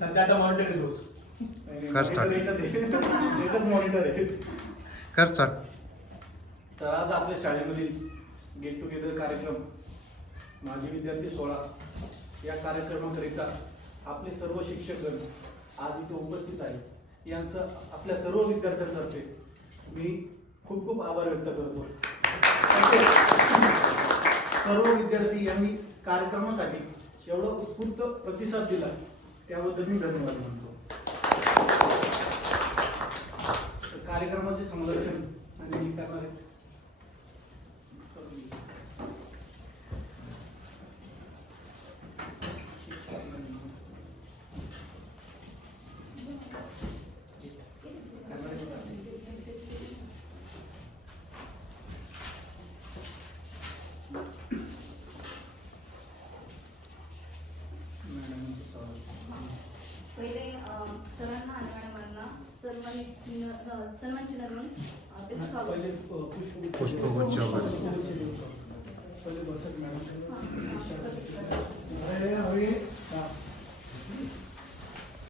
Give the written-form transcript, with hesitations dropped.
सध्या आता मॉनिटर आहे तोच. एकच मॉनिटर आहे. कर स्टार्ट. तर आज आपल्या शाळेमधील गेट टुगेदर कार्यक्रम माजी विद्यार्थी सोहळा या कार्यक्रमाकरिता आपले सर्व शिक्षकगण आज इथे उपस्थित आहेत. यांचं आपल्या सर्व विद्यार्थ्यांतर्फे मी खूप खूप आभार व्यक्त करतो. सर्व विद्यार्थी यांनी कार्यक्रमासाठी एवढा उत्स्फूर्त प्रतिसाद दिला त्याबद्दल मी धन्यवाद म्हणतो. कार्यक्रमाचे संदर्शन आणि करणारे पहिले सरांना आणि मॅडमांना सन्मान चिन्ह देऊन त्याचं स्वागत. पुष्पगुच्छ वगैरे. पहिले बसत मॅडम